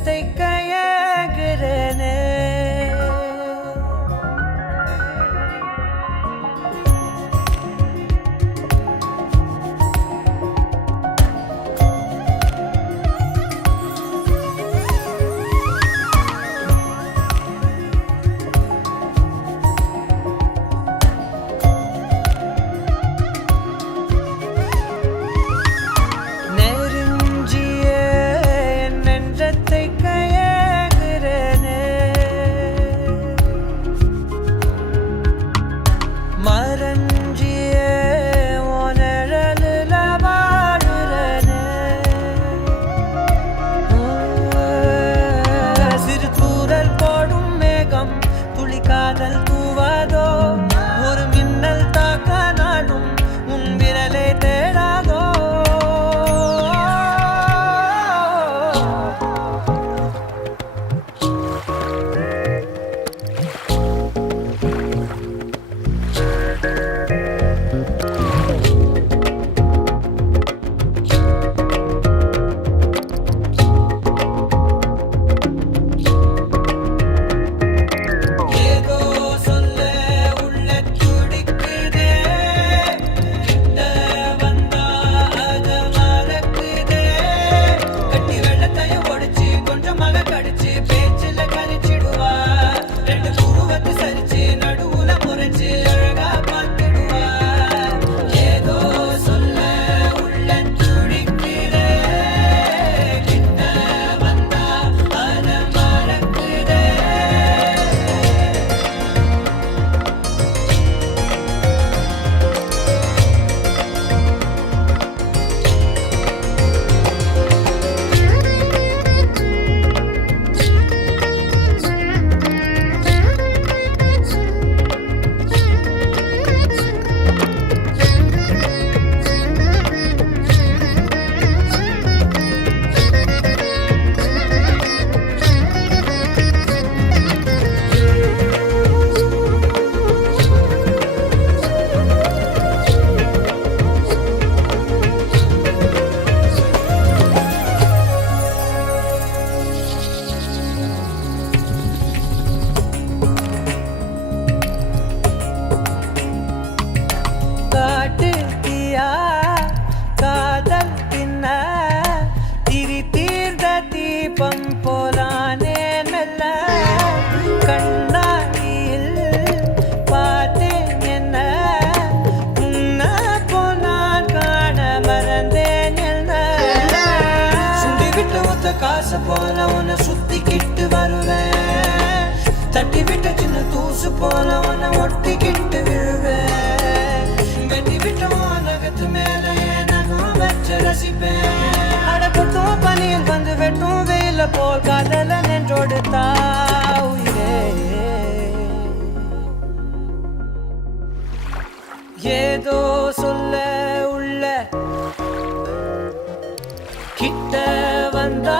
நெஞ்சத்தை கையாகிறனே காதல் தூவாதோ ஒரு மின்னல் தாக்க நாடும் உன் விரலை தேடாதோ தீபம் போலானே மெல்ல கண்ணாடியில் பார்த்தேன் என்ன உன்ன போனான் காண மறந்தேன் என்ன சுண்டி விட்டு ஒத்த காசு போல உன்னை சுத்திக்கிட்டு வருவேன் தட்டி விட்ட சின்ன தூசு போல உன்னை ஒட்டிக்கிட்டு விழுவேன் வெட்டி விட்ட நகத்து மேல நகம் வச்சு ரசிப்பேன் அடப்பட்டும் பனியில் வந்து வெட்டும் வெயில போல் காதல நின்றோடு தாவுயிரே ஏதோ சொல்ல உள்ள கிட்ட வந்தா